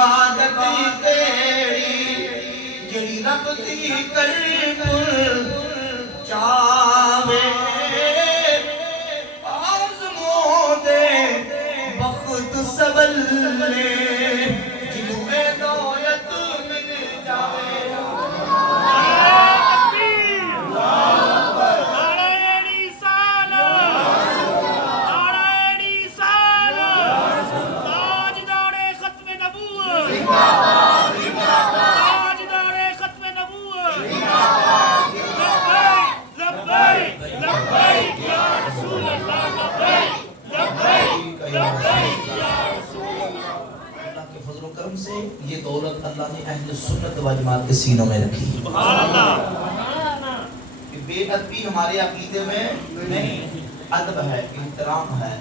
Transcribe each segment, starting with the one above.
عبادت تیری جڑی رب دی کر پل چاوے آزموں دے وقت سبلے جنوں میں دولت مل جاوے سے یہ دولت اللہ نے اہل سنت و جماعت کے سینوں میں رکھی سبحان اللہ کہ بے ادبی ہمارے عقیدے میں نہیں ادب ہے احترام ہے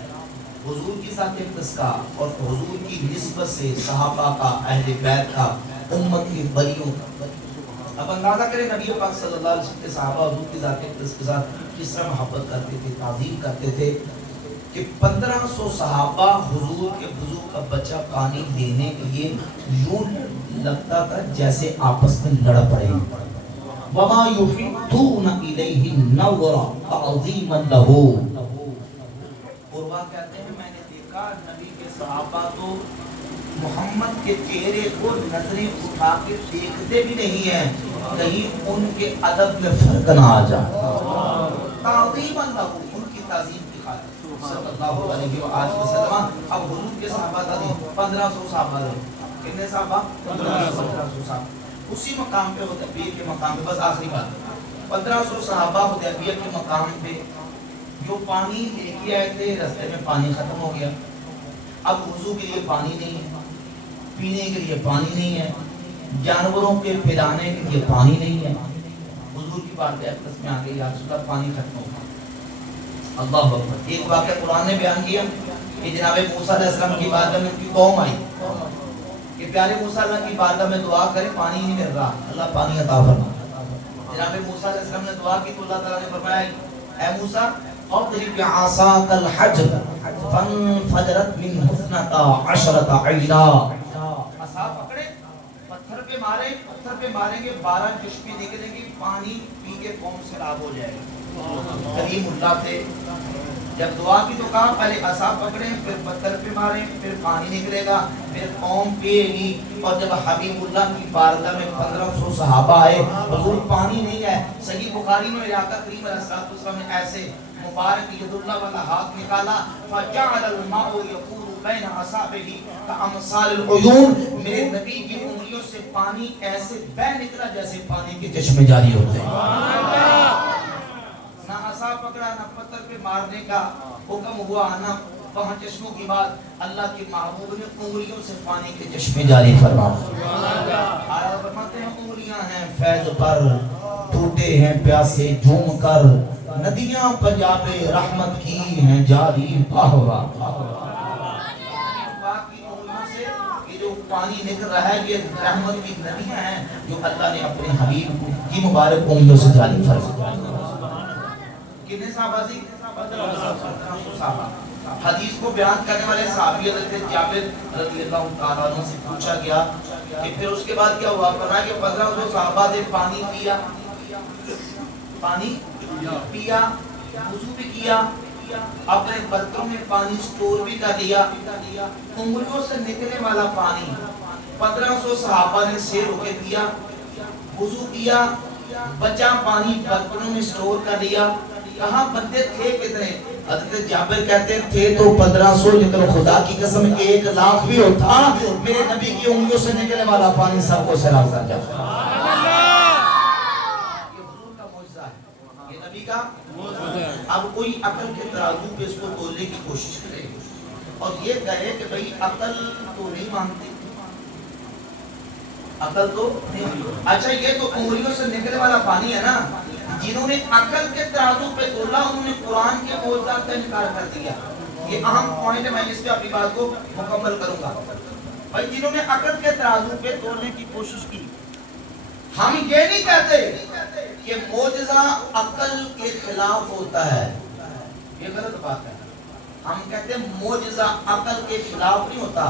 حضور کی ذات تذکار اور حضور کی نسبت سے صحابہ کا اہل بیت کا امت کی بریوں اب اندازہ کریں نبی پاک صلی اللہ علیہ وسلم کے صحابہ حضور کی ذات تذکار کے ساتھ کس طرح محبت کرتے تھے تعظیم کرتے تھے کہ 1500 صحابہ حضور کے وضو کا بچہ پانی لینے کے لیے یوں لگتا تھا جیسے آپس میں لڑ پڑے وَمَا يُحِدُّونَ إِلَيْهِ نَوْرَ تَعْظِيمًا لَهُ عروہ کہتے ہیں میں نے دیکھا نبی کے صحابہ تو محمد کے چہرے کو نظریں اٹھا کے دیکھتے بھی نہیں ہیں کہیں ان کے ادب میں فرق نہ آ جائے تعظیمًا لَهُ ان کی تعظیم کی خاطر صلی اللہ علیہ وآلہ وسلم اب حضور کے صحابہ تھا 1500 صحابہ تھے کتنے صحابہ 1500 صحابہ اسی مقام پہ حدیبیہ کے مقام پہ بس آخری بات 1500 صحابہ حدیبیہ کے مقام پہ جو پانی لے کے آئے تھے رستے میں پانی ختم ہو گیا اب وضو کے لیے پانی نہیں ہے پینے کے لیے پانی نہیں ہے جانوروں کے پلانے کے لیے پانی نہیں ہے حضور کی بات ہے میں آ گئی یا رسول اللہ پانی ختم ہو گیا اللہ اکبر ایک واقعہ قرآن نے بیان کیا کہ جناب موسیٰ علیہ السلام کی بارگاہ میں ان کی قوم آئی کہ پیارے موسیٰ علیہ کی بارگاہ میں دعا کریں پانی نہیں مل رہا اللہ پانی عطا فرما جناب موسیٰ علیہ السلام نے دعا کی تو اللہ تعالیٰ نے فرمایا اے موسیٰ اضرب بعصاک الحجر فانفجرت منہ اثنتا عشرۃ عینا عصا پکڑے پتھر پہ ماریں گے 12 چشمے نکلیں گے پانی پی کے قوم سیراب ہو جائے گا کریم اللہ تھے جب دعا کی تو کہا پہلے عصا پکڑیں پھر پتھر پہ ماریں پھر پانی نکلے گا پھر قوم پیے گی اور جب حبیب اللہ کی بارگاہ میں 1500 صحابہ آئے حضور پانی نہیں ہے صحیح بخاری میں آقا کریم علیہ السلام نے ایسے مبارک ید اللہ والا ہاتھ نکالا فجعل الماء یفور بین اصابعہ کامثال العیون میرے نبی کی انگلیوں سے پانی ایسے بہ نکلا جیسے پانی کے چشمے جاری ہوتے ہیں نہ عصا پکڑا نہ پتھر پہ مارنے کا حکم ہوا نہ وہاں چشموں کی بات اللہ کے محبوب نے انگلیوں سے پانی کے چشمے جاری فرمایا فرماتے ہیں انگلیاں ہیں فیض پر ٹوٹے ہیں پیاسے جھوم کر ندیاں پنجاب رحمت کی ہیں جاری باہوا باقی انگلیوں سے یہ جو پانی نکل رہا ہے یہ رحمت کی ندیاں ہیں جو اللہ نے اپنے حبیب کی مبارک انگلیوں سے جاری فرمایا کتنے صحابہ تھی 1500 صحابہ حدیث کو بیان کرنے والے صحابی حضرت جابر رضی اللہ تعالیٰ عنہ سے پوچھا گیا کہ پھر اس کے بعد کیا ہوا فرمایا کہ 1500 صحابہ نے پانی پیا وضو بھی کیا اپنے برتنوں میں پانی سٹور بھی کر دیا انگلیوں سے نکلنے والا پانی 1500 صحابہ نے سیر ہو کے پیا وضو کیا بچا پانی برتنوں میں سٹور کر دیا کہاں بندے تھے کتنے حضرت جابر کہتے تھے تو 1500 لیکن خدا کی قسم 1,00,000 بھی ہوتا میرے نبی کی انگلیوں سے نکلنے والا پانی سب کو سیراب کر جاتا یہ حضور کا معجزہ ہے یہ نبی کا اب کوئی عقل کے ترازو پہ اس کو تولنے کی کوشش کرے اور یہ کہے کہ بھئی عقل تو نہیں مانتی عقل تو نہیں اچھا یہ تو انگلیوں سے نکلنے والا پانی ہے نا جنہوں نے عقل کے ترازو پہ تولا انہوں نے قرآن کے معجزات کا انکار کر دیا یہ اہم پوائنٹ ہے میں اس پہ اپنی بات کو مکمل کروں گا بھائی جنہوں نے عقل کے ترازو پہ تولنے کی کوشش کی ہم یہ نہیں کہتے کہ معجزہ عقل کے خلاف ہوتا ہے یہ غلط بات ہے ہم کہتے ہیں معجزہ عقل کے خلاف نہیں ہوتا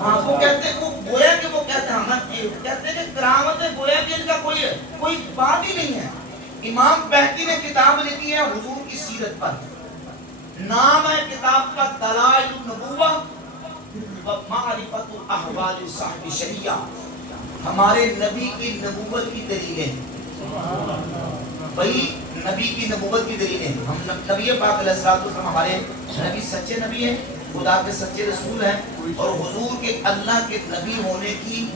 ہاں وہ کہتے ہیں، وہ گویا کہ وہ کہتے ہیں، ہم کہتے ہیں کہ کرامت گویا کہ ان کا کوئی بات ہی نہیں ہے۔ امام بہقی نے کتاب لکھی ہے حضور کی سیرت پر، نام ہے کتاب کا دلائل النبوہ و معرفت الاحوال صاحب شریعہ، ہمارے نبی کی نبوت کی دلیلیں۔ بھئی نبی کی نبوت کی دلیلیں، ہم نبی پاک علیہ السلام ہمارے نبی سچے نبی ہیں، خدا کے سچے رسول ہیں، اور حضور کے اللہ کے نبی ہونے کی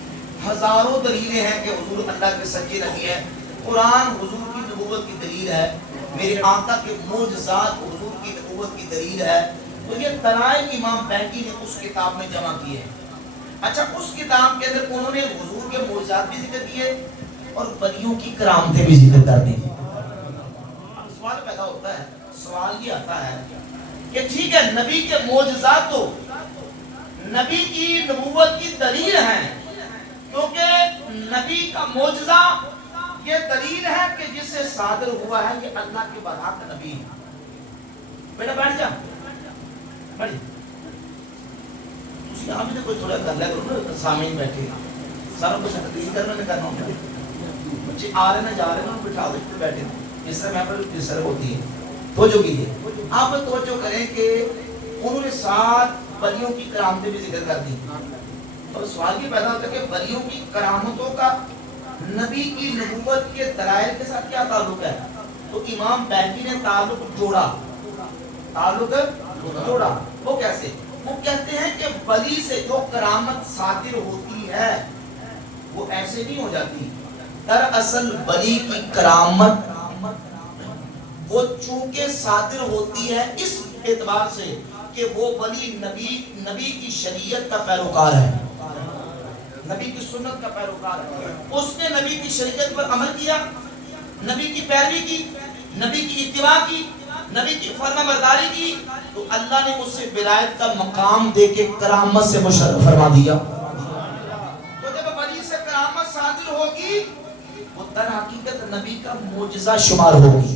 ہزاروں دلیلیں ہیں کہ حضور اللہ کے سچے نبی ہیں۔ قرآن حضور کی نبوت کی دلیل ہے، میرے آقا کے معجزات حضور کی نبوت کی دلیل ہے۔ تو یہ دلائل امام بہقی نے اس کتاب میں جمع کیے ہیں۔ اچھا، اس کتاب کے اندر انہوں نے حضور کے معجزات بھی ذکر کیے اور ولیوں کی کرامتیں بھی ذکر کر دی۔ سوال پیدا ہوتا ہے، سوال یہ آتا ہے کہ ٹھیک ہے نبی کے معجزات تو نبی کی نبوت کی دلیل ہیں، کیونکہ نبی کا معجزہ یہ دلیل ہے کہ جس سے صادر ہوا ہے یہ اللہ کے برحق نبی ہے۔ بیٹا بیٹھ جا، بڑی تسی آپ نے کوئی تھوڑا کر لیا کرو نا، سامنے بیٹھے سارا کچھ کرنا ہوتا ہے، بچے آ رہے ہیں جا رہے ہیں بٹھا دو بیٹھے، اس طرح میں پر جس طرح ہوتی ہے۔ توجہ کیجیے، آپ توجہ کریں کہ انہوں نے 7 ولیوں کی کرامتیں بھی ذکر کر دی، اور سوال یہ پیدا ہوتا ہے کہ ولیوں کی کرامتوں کا نبی کی نبوت کے دلائل کے ساتھ کیا تعلق ہے؟ تو امام بہقی نے تعلق جوڑا، وہ کیسے؟ وہ کہتے ہیں کہ ولی سے جو کرامت صادر ہوتی ہے وہ ایسے نہیں ہو جاتی، دراصل ولی کی کرامت وہ چونکہ صادر ہوتی ہے اس اعتبار سے کہ وہ ولی نبی کی شریعت کا پیروکار ہے، نبی کی سنت کا پیروکار ہے، اس نے نبی کی شریعت پر عمل کیا، نبی کی پیروی کی، نبی کی اتباع کی، نبی کی فرما برداری کی، تو اللہ نے اسے ولایت کا مقام دے کے کرامت سے مشرف فرما دیا۔ تو جب ولی سے کرامت صادر ہوگی وہ در حقیقت نبی کا معجزہ شمار ہوگی۔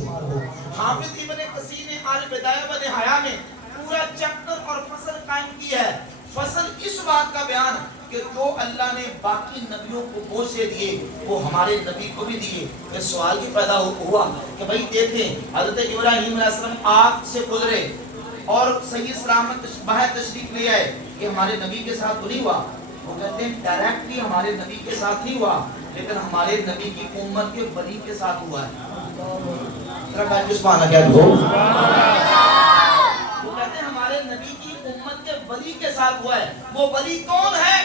حافظ ابن کثیر نے البدایہ و نہایہ میں پورا چیپٹر اور فصل قائم کی ہے۔ فصل اس بات کا بیان کہ جو اللہ نے باقی نبیوں کو موجزے دیے وہ ہمارے نبی کو بھی دیے۔ پھر سوال یہ پیدا ہوا کہ بھئی دیکھیں حضرت ابراہیم علیہ السلام آگ سے گزرے اور صحیح سلامت باہر تشریف لے آئے، یہ ہمارے نبی کے ساتھ تو نہیں ہوا؟ وہ کہتے ہیں ڈائریکٹلی ہمارے نبی کے ساتھ نہیں ہوا، لیکن ہمارے نبی کی امت کے ولی کے ساتھ ہوا ہے۔ ذرا بیٹھ کے سبحان اللہ کہہ دو۔ وہ کہتے ہیں ہمارے نبی کی امت کے ولی کے ساتھ ہوا ہے۔ وہ ولی کون ہے؟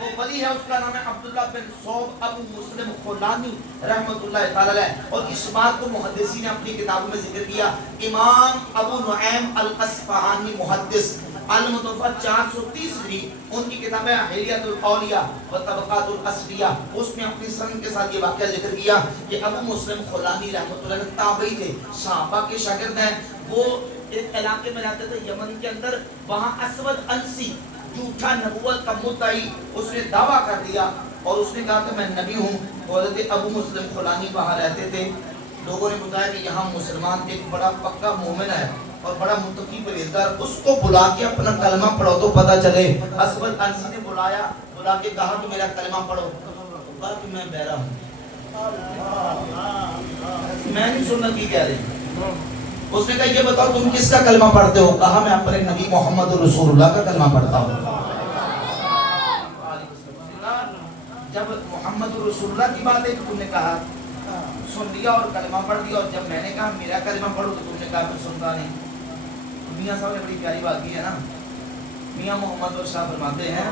وہ ولی ہے، اس کا نام ہے عبداللہ بن صوب ابو مسلم خولانی رحمت اللہ تعالی علیہ، اور اس بات کو محدثین نے اپنی کتابوں میں ذکر کیا۔ امام ابو نعیم الاصفہانی محدث المتوفی 430 ان کی کتاب ہے حلیۃ الاولیاء و طبقات الاصفیاء، اس میں اپنی سند کے ساتھ یہ واقعہ ذکر کیا کہ ابو مسلم خولانی رحمۃ اللہ علیہ تابعی تھے، صحابہ کے شاگرد ہیں۔ وہ ایک علاقے میں رہتے تھے یمن کے اندر، وہاں اسود انسی جھوٹا نبوت کا مدعی اس نے دعویٰ کر دیا اور اس نے کہا کہ میں نبی ہوں۔ حضرت ابو مسلم خولانی وہاں رہتے تھے، لوگوں نے بتایا کہ یہاں مسلمان ایک بڑا پکا مومن ہے اور بڑا متقی پرہیزگار، اس کو بلا کے اپنا کلمہ پڑھو تو پتہ چلے۔ اسود انسی نے بلا کے کہا کہ میرا کلمہ پڑھو، کہا کہ میں بہرا ہوں، میں نہیں سننا کی کہہ رہے۔ اس نے کہا یہ بتاؤ تم کس کا کلمہ پڑھتے ہو؟ کہا میں اپنے نبی محمد رسول اللہ کا کلمہ پڑھتا ہوں۔ جب محمد رسول اللہ کی بات ہے تو تم نے کہا سن لیا اور کلمہ پڑھ دیا، اور جب میں نے کہا میرا کلمہ پڑھو تو تم نے کہا میں سنتا نہیں۔ میاں صاحب نے بڑی پیاری بات کی ہے نا، میاں محمد شاہ فرماتے ہیں،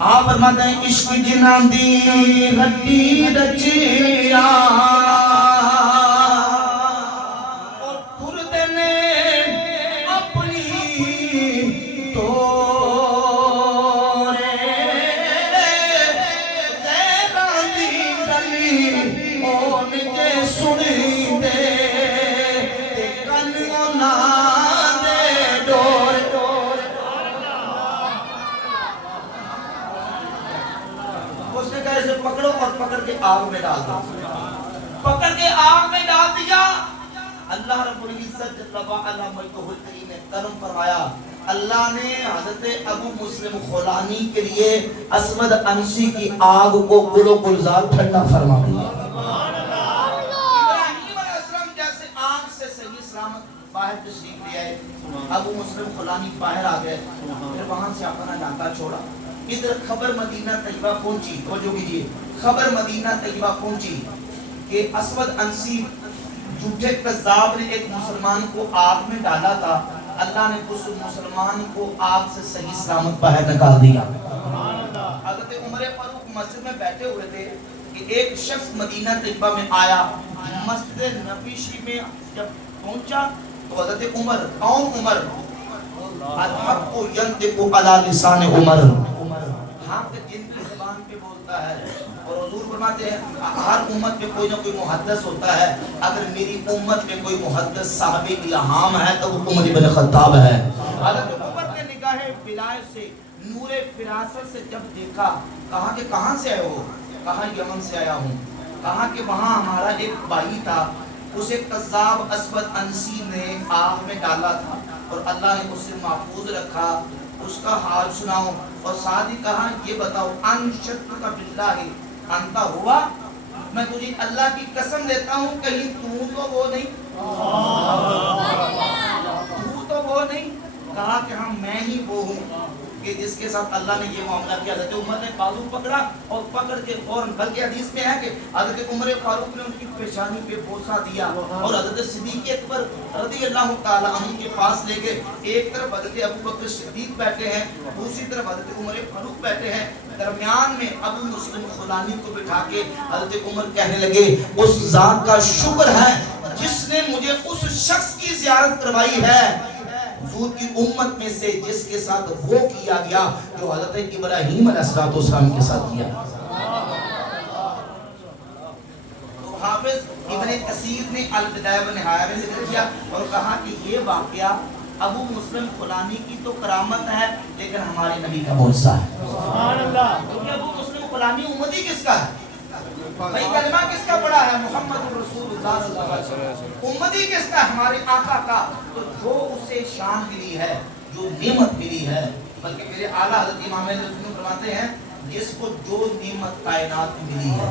آپ فرماتے ہیں عشق جنان دی ہڈی رچیا اور پردے نے اپنی توڑے غیران دی گلی اون کے سنی دے کنوں نہ پکڑو اور پکڑ کے آگ میں ڈال دو، پکڑ کے آگ میں ڈال دیا اللہ رب العزت جل وعلا مجدہ الکریم نے کرم فرمایا، اللہ نے حضرت ابو مسلم خولانی کے لیے اسود انسی کی آگ کو گل و گلزار ٹھنڈا فرما دیا۔ ابراہیم علیہ السلام جیسے آگ سے صحیح سلامت باہر تشریف لے آئے، ابو مسلم خولانی باہر آ گئے، پھر وہاں سے اپنا علاقہ چھوڑا، ادھر خبر مدینہ طیبہ پہنچی، توجہ کیجئے، خبر مدینہ طیبہ پہنچی کہ اسود انسی جھوٹے کذاب نے ایک مسلمان کو آگ میں ڈالا تھا، اللہ نے اس مسلمان کو آگ سے صحیح سلامت باہر نکال دیا۔ حضرت عمر فاروق مسجد میں بیٹھے ہوئے تھے کہ ایک شخص مدینہ طیبہ میں آیا، مسجد نبی شریف میں جب پہنچا تو حضرت عمر، کون عمر؟ الحق ینطق علی لسان عمر، حق جن کی زبان پہ بولتا ہے۔ اور حضور فرماتے ہیں ہر امت میں کوئی نہ کوئی محدث ہوتا ہے، اگر میری امت میں کوئی محدث صاحب الہام ہے تو وہ عمر بن خطاب ہے۔ حضرت عمر نے نگاہ ولایت سے نور فراست سے جب دیکھا، کہا کہ کہاں سے آئے ہو؟ کہا یمن سے آیا ہوں۔ کہا کہ وہاں ہمارا ایک بھائی تھا، اسے قذاب اسود انسی نے آگ میں ڈالا تھا اور اللہ نے اسے محفوظ رکھا، اس کا حال سناؤ۔ اور ساتھ ہی کہا یہ بتاؤ انشدت کا باللہ انتا ہوا، میں تجھے اللہ کی قسم دیتا ہوں کہیں تو وہ نہیں، تو وہ نہیں۔ کہا کہ ہاں میں ہی وہ ہوں کہ جس کے ساتھ اللہ نے یہ معاملہ کیا۔ حضرت عمر نے بازو پکڑا اور پکڑ کے فوراً، بلکہ حدیث میں ہے کہ حضرت عمر فاروق نے ان کی پیشانی پہ بوسہ دیا اور حضرت صدیق اکبر رضی اللہ تعالیٰ عنہ کے پاس لے گئے۔ ایک طرف حضرت ابو بکر صدیق بیٹھے ہیں، دوسری طرف حضرت عمر فاروق بیٹھے ہیں، درمیان میں ابو مسلم خولانی کو بٹھا کے حضرت عمر کہنے لگے اس ذات کا شکر ہے جس نے مجھے اس شخص کی زیارت کروائی ہے حضور کی امت میں سے جس کے ساتھ وہ کیا گیا جو حضرت ابراہیم علیہ السلام کے ساتھ کیا۔ تو حافظ ابن کثیر نے البدایہ و نہایہ میں ذکر کیا اور کہا کہ یہ واقعہ ابو مسلم خولانی کی تو کرامت ہے لیکن ہمارے نبی کا معجزہ ہے۔ کیونکہ ابو مسلم خولانی امتی کس کا ہے؟ بھائی کلمہ کس کا پڑا ہے؟ محمد رسول اللہ صلی اللہ علیہ وسلم۔ امتی کس کا؟ ہمارے آقا کا۔ تو جو اسے شان ملی ہے، جو نعمت ملی ہے، بلکہ میرے اعلیٰ حضرت امام اہل سنت فرماتے ہیں جس کو جو نعمت کائنات میں ملی ہے،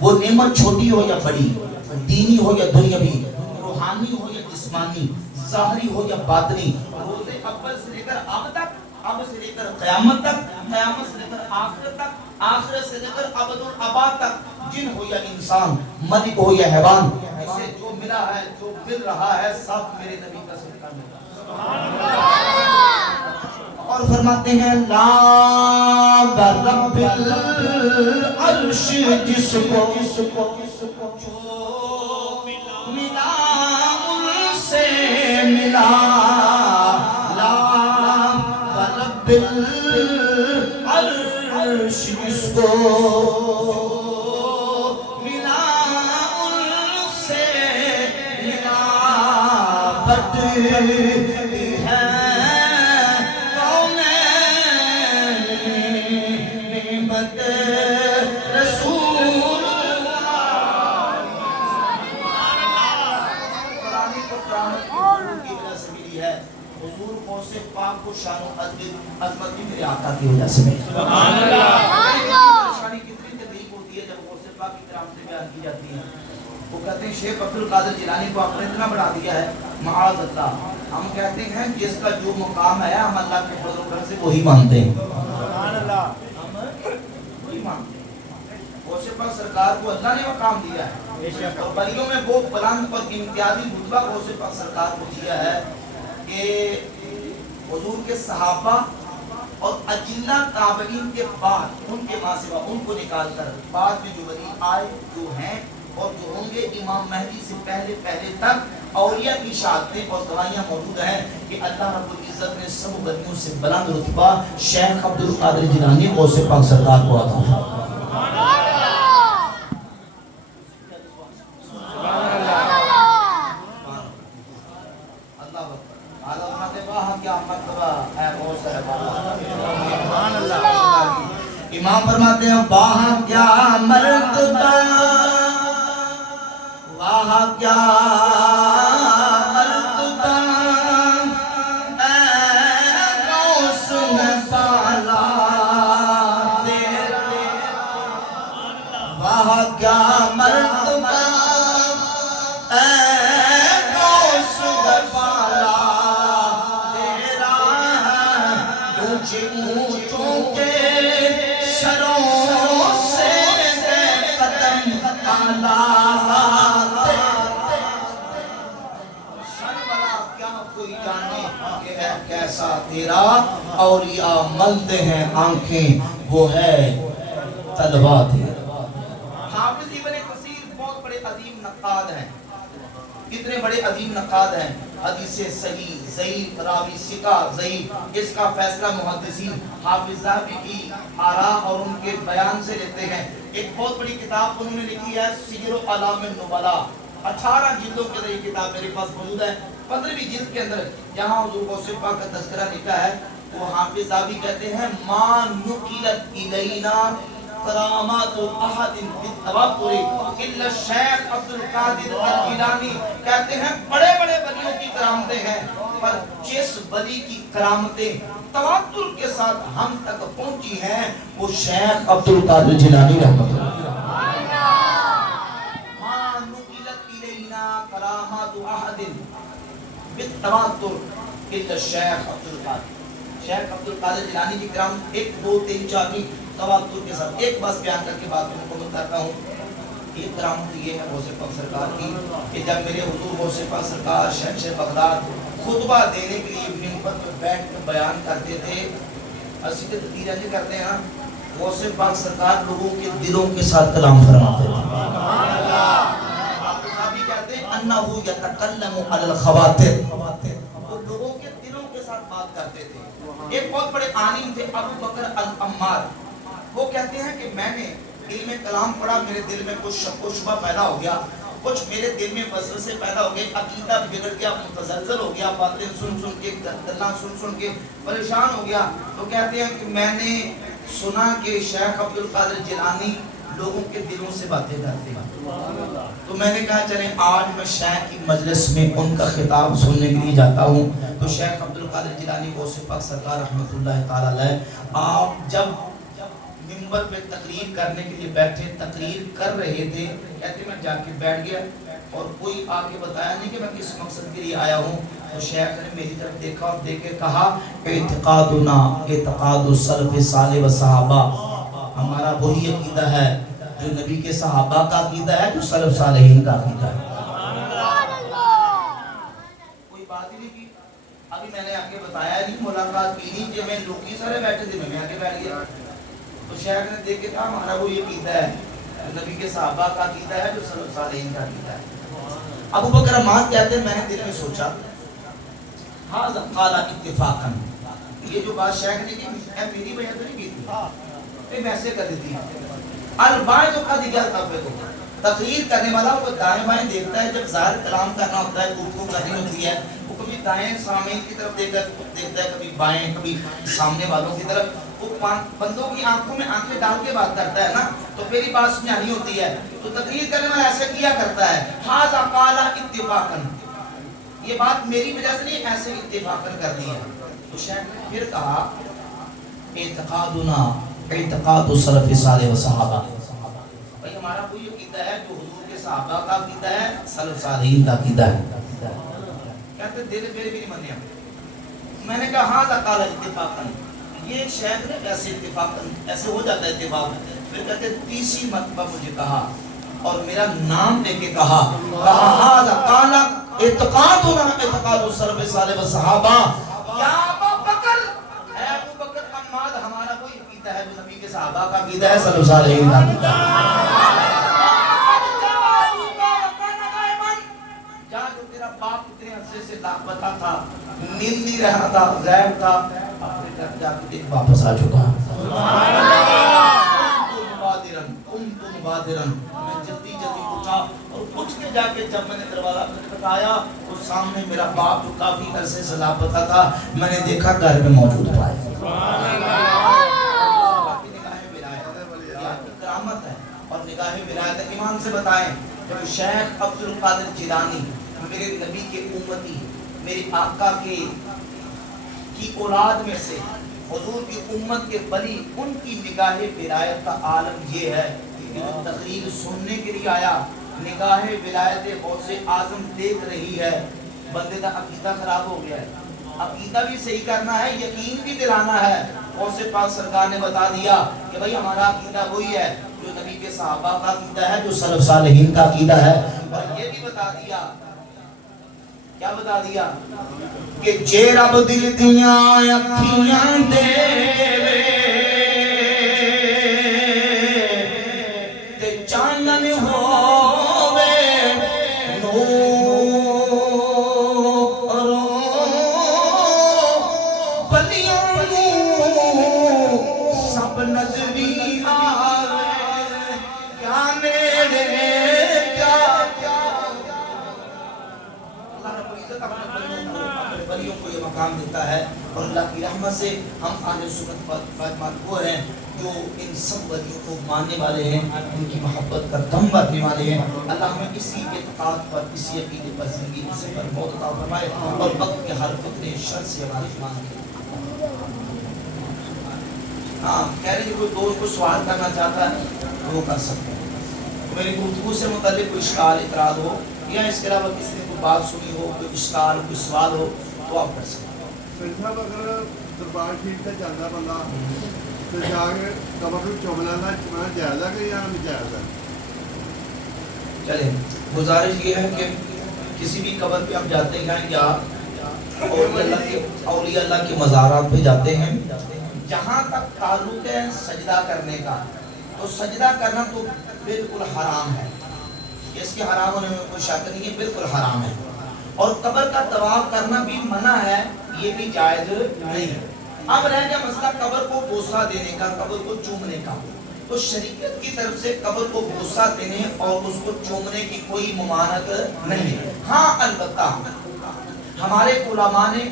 وہ نعمت چھوٹی ہو یا بڑی، دینی ہو یا دنیاوی، روحانی ہو یا جسمانی، ظاہری ہو یا باطنی، روز اول سے لے کر اب تک، اب سے لے کر قیامت تک، قیامت سے لے کر آخرت تک، آخرت سے لے کر ابد الاباد تک، جن ہو یا انسان، ملک ہو یا حیوان، اسے جو ملا ہے، جو مل رہا ہے، سب میرے نبی کا صدقہ ملا۔ اور فرماتے ہیں لا رب العرش جس کو ملا ان سے ملا، لا رب العرش جس کو ملا ان سے ملا، بدری ہے نعمت رسول حضور غوث پاک کو شان و عظمت بھی میرے آقا کی وجہ سے ملی۔ سبحان اللہ۔ پریشانی کتنی تکلیف ہوتی ہے جب غوث پاک کی کرامتیں بیان کی جاتی ہیں۔ وہ کہتے ہیں شیخ عبد القادر جیلانی کو آپ نے اتنا بڑھا دیا ہے، معاذ اللہ۔ ہم کہتے ہیں جس کا جو مقام ہے ہم اللہ کے فضل و کرم سے وہی مانتے ہیں۔ سبحان اللہ۔ ہم وہی مانتے ہیں۔ غوث پاک سرکار کو اللہ نے مقام دیا ہے اور بلیوں میں وہ بلند اور امتیازی رتبہ غوث پاک سرکار کو دیا ہے کہ حضور کے صحابہ اور اجلہ تابعین کے بعد ان کے ماں سوا ان کو نکال کر بعد میں جو ولی آئے، جو ہیں اور جو ہوں گے، امام مہدی سے پہلے تک اولیاء کی شہادتیں اور گواہیاں موجود ہیں کہ اللہ رب العزت نے سب ولیوں سے بلند رتبہ شیخ عبد القادر جیلانی غوث پاک سرکار کو عطا فرمایا۔ امام فرماتے ہیں واہ کیا مرتبہ، واہ کیا تیرا اولیاء ملتے ہیں آنکھیں وہ ہے طلبہ تیرا۔ حافظ ابن کثیر بہت بڑے عظیم نقاد ہیں، کتنے بڑے عظیم نقاد ہیں، حدیث صحیح ضعیف راوی ثقہ ضعیف، اس کا فیصلہ محدثین حافظ ذہبی کی آراء اور ان کے بیان سے لیتے ہیں۔ ایک بہت بڑی کتاب انہوں نے لکھی ہے سیر اعلام النبلاء، 18 جلدوں کے اندر یہ کتاب میرے پاس موجود ہے۔ 15ویں جلد کے اندر جہاں حضور غوث پاک کا تذکرہ لکھا ہے، وہ حافظ ذہبی کہتے ہیں ما نقلت الینا کرامات احد بالتواتر الا الشیخ عبد القادر الجیلانی، کہتے ہیں بڑے بڑے ولیوں کی کرامتیں ہیں، پر جس ولی کی کرامتیں تواتر کے ساتھ ہم تک پہنچی ہیں وہ شیخ عبد القادر جیلانی رحمۃ اللہ۔ ما نقلت الینا کرامات احد بالتواتر الا الشیخ عبد القادر، شیخ عبد القادر جیلانی کی کرام 1 2 3 4 تواتر کے ساتھ۔ ایک بس بیان کر کے بات کو مکمل کرتا ہوں۔ ایک کرامت یہ ہے غوث پاک سرکار کی کہ جب میرے حضور غوث پاک سرکار شہنشاہ بغداد خطبہ دینے کے لیے منبر پر بیٹھ کر بیان کرتے تھے، اسی کے تدبیر نہیں کرتے ہیں، غوث پاک سرکار لوگوں کے دلوں کے ساتھ کلام فرماتے تھے۔ آپ صحابی کہتے ہیں انہو یتکلم علی الخواطر، وہ لوگوں کے دلوں کے ساتھ بات کرتے تھے۔ ایک بہت بڑے عالم تھے ابو بکر العمار، وہ کہتے ہیں کہ میں نے علم کلام پڑھا، میرے دل میں کچھ شک و شبہ پیدا ہو گیا، کچھ میرے دل میں وسوسے پیدا ہو گئے، عقیدہ بگڑ گیا، متزلزل ہو گیا، باتیں سن سن کے گلاں سن سن کے پریشان ہو گیا۔ تو کہتے ہیں کہ میں نے سنا کہ شیخ عبد القادر جیلانی لوگوں کے دلوں سے باتیں کرتے ہیں، تو میں نے کہا چلیں آج میں شیخ کی مجلس میں ان کا خطاب سننے کے لیے جاتا ہوں۔ تو شیخ عبد القادر جیلانی غوث پاک سرکار رحمۃ اللہ تعالی علیہ آپ جب منبر پہ تقریر کرنے کے لیے بیٹھے، تقریر کر رہے تھے، کہتے میں جا کے بیٹھ گیا اور کوئی آگے بتایا نہیں کہ میں کس مقصد کے لیے آیا ہوں۔ تو شیخ نے میری طرف دیکھا اور دیکھ کے کہا اعتقادنا اعتقاد السلف صالح و صحابہ، ہمارا وہی عقیدہ ہے جو نبی کے صحابہ کا عقیدہ ہے، جو سلف صالحین کا عقیدہ ہے۔ کوئی بات ہی نہیں کی، ابھی میں نے آگے بتایا نہیں، ملاقات کی نہیں، کہ میں لوگ کی سارے بیٹھے تھے، میں آگے بیٹھ گیا۔ تو شیخ نے دیکھ کے کہا ہمارا وہ یہ عقیدہ ہے جو نبی کے صحابہ کا عقیدہ ہے، جو سلف صالحین کا عقیدہ ہے۔ ابو بکر عمار کہتے ہیں میں نے دل میں سوچا ہاذا قال اتفاقا، یہ جو بات شیخ نے کی میری وجہ تو نہیں کی تھی، میں ایسے کر دیتی البائد قد یلتفت، تقریر کرنے والا وہ دائیں بائیں دیکھتا ہے، جب ظاہر کلام کرنا ہوتا ہے، گفتگو کرنی ہوتی ہے، وہ کبھی دائیں سامعین کی طرف دیکھتا ہے، کبھی بائیں، کبھی سامنے والوں کی طرف، وہ بندوں کی آنکھوں میں آنکھیں ڈال کے بات کرتا ہے نا، تو میری بات سمجھانی ہوتی ہے، تو تقریر کرنے والا ایسے کیا کرتا ہے ھذا قال اتفاقا، یہ بات میری وجہ سے نہیں، ایسے اتفاقا کر دی ہے۔ تو شیخ نے پھر کہا اعتقادنا اعتقاد السلف صالح و صحابہ، بھائی ہمارا کوئی عقیدہ ہے جو حضور کے صحابہ کا عقیدہ ہے، سلف صالحین کا عقیدہ ہے۔ کہتے دل میرے بھی نہیں منیا۔ میں نے کہا ھذا قال اتفاقا، یہ شیخ نے ایسے اتفاق ایسے ہو جاتا ہے اتفاق۔ پھر کہتے تیسری مرتبہ مجھے کہا اور میرا نام لے کے کہا ھذا قال اعتقادنا اعتقاد السلف صالح و صحابہ، یا ابو بکر، اے ابو بکر عماد، ہمارا کوئی عقیدہ ہے جو نبی کے صحابہ کا عقیدہ ہے، سلف صالحین کا عقیدہ ہے۔ جا جو تیرا باپ اتنے عرصے سے لاپتہ تھا، نیند نہیں رہا تھا، غائب تھا، اپنے گھر جا کے دیکھ واپس آ چکا۔ میں جلدی جلدی اٹھا اور اٹھ کے جا کے جب میں نے دروازہ کھٹکھٹایا تو سامنے میرا باپ جو کافی عرصے سے لاپتہ تھا، میں نے دیکھا گھر میں موجود پایا۔ کرامت ہے اور نگاہ ولایت ہے۔ ایمان سے بتائیں جب شیخ عبد القادر جیلانی میرے نبی کے امتی، میرے آقا کی اولاد میں سے، حضور کی امت کے ولی، ان کی نگاہ ولایت کا عالم یہ ہے کہ جو تقریر سننے کے لیے آیا، نگاہ ولایت غوث اعظم دیکھ رہی ہے، بندے کا عقیدہ خراب ہو گیا ہے، عقیدہ بھی صحیح کرنا ہے، یقین بھی دلانا ہے۔ غوث پاک سرکار نے بتا دیا کہ بھائی ہمارا عقیدہ وہی ہے جو نبی کے صحابہ کا عقیدہ ہے، جو سلف صالحین کا عقیدہ ہے، اور یہ بھی بتا دیا کیا بتا دیا کہ جے رب دل دیاں اکھیاں دے تے چانن ہووے نور بلیاں سب نظری آوے کیا میرے کیا اللہ رب العزت اپنے ولیوں کو یہ مقام دیتا ہے اور اللہ کی رحمت سے ہم اہل سنت والجماعت وہ ہیں جو ان سب ولیوں کو ماننے والے ہیں ان کی محبت کا دم بھرنے والے ہیں اللہ ہمیں اسی اعتقاد پر اسی عقیدے پر زندگی سے پر موت عطا فرمائے اور وقت کے ہر فتنے شر سے ہماری ایمان کے کہہ رہے ہیں کوئی دوست کو سوال کرنا چاہتا ہے وہ کر سکتے ہیں میری گفتگو سے متعلق کوئی اشکال اعتراض ہو یا اس کے علاوہ کسی نے کوئی بات سنی ہو کوئی اشکال کوئی سوال ہو تو آپ کر سکتے ہیں صاحب اگر دربار شریف تے جاندا بندہ تے جا کے قبر نوں چوم لینا جائز ہے کہ یا ناجائز ہے؟ چلیں گزارش یہ ہے کہ کسی بھی قبر پہ آپ جاتے ہیں یا اولیاء اللہ کے مزارات پہ جاتے ہیں جہاں تک تعلق ہے سجدہ کرنے کا تو سجدہ کرنا تو بالکل حرام ہے اس کے حرام ہونے میں کوئی شک نہیں ہے بالکل حرام ہے اور قبر کا طواف کرنا بھی منع ہے یہ بھی جائز نہیں ہے اب رہ گیا مسئلہ قبر کو بوسہ دینے کا قبر کو چومنے کا تو شریعت کی طرف سے قبر کو بوسہ دینے اور اس کو چومنے کی کوئی ممانعت نہیں ہے ہاں البتہ ہمارے علماء نے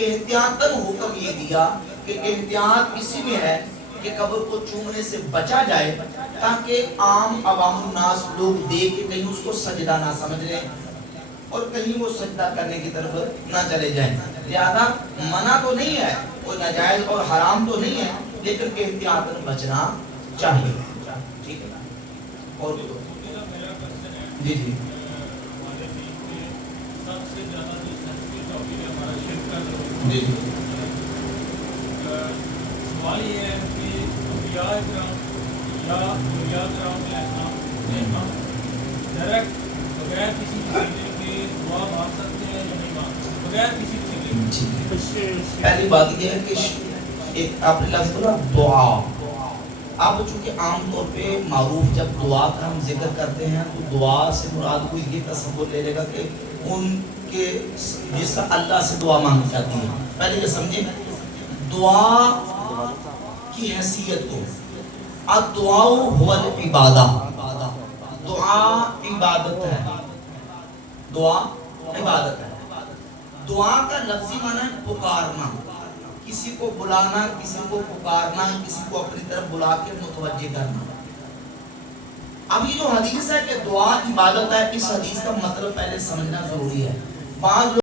احتیاطاً حکم یہ دیا کہ احتیاط اسی میں ہے کہ قبر کو چومنے سے بچا جائے تاکہ عام عوام الناس لوگ دیکھ کے کہیں اس کو سجدہ نہ سمجھ لیں اور کہیں وہ سجدہ کرنے کی طرف نہ چلے جائیں لہذا منع تو نہیں ہے کوئی ناجائز اور حرام تو نہیں ہے لیکن احتیاطاً بچنا چاہیے ٹھیک ہے اور جی جی جی سوال یہ ہے کہ انبیاء کرام یا اولیاء کرام علیہ السلام نے ہم ڈائریکٹ بغیر کسی وسیلے کے دعا مانگ سکتے ہیں یا نہیں مانگ سکتے بغیر کسی وسیلے کے؟ پہلی بات یہ ہے کہ ایک آپ نے لفظ بولا دعا آپ چونکہ عام طور پہ معروف جب دعا کا ہم ذکر کرتے ہیں تو دعا سے مراد کوئی یہ تصور لے لے گا کہ ان کے جس طرح اللہ سے دعا مانگی جاتی ہے پہلے یہ سمجھیں دعا کی حیثیت کو الدعاء هو العبادہ دعا عبادت ہے دعا عبادت ہے دعا کا لفظی معنی ہے پکارنا کسی کو بلانا کسی کو پکارنا کسی کو اپنی طرف بلا کے متوجہ کرنا اب یہ جو حدیث ہے کہ دعا عبادت ہے اس حدیث کا مطلب پہلے سمجھنا ضروری ہے بعض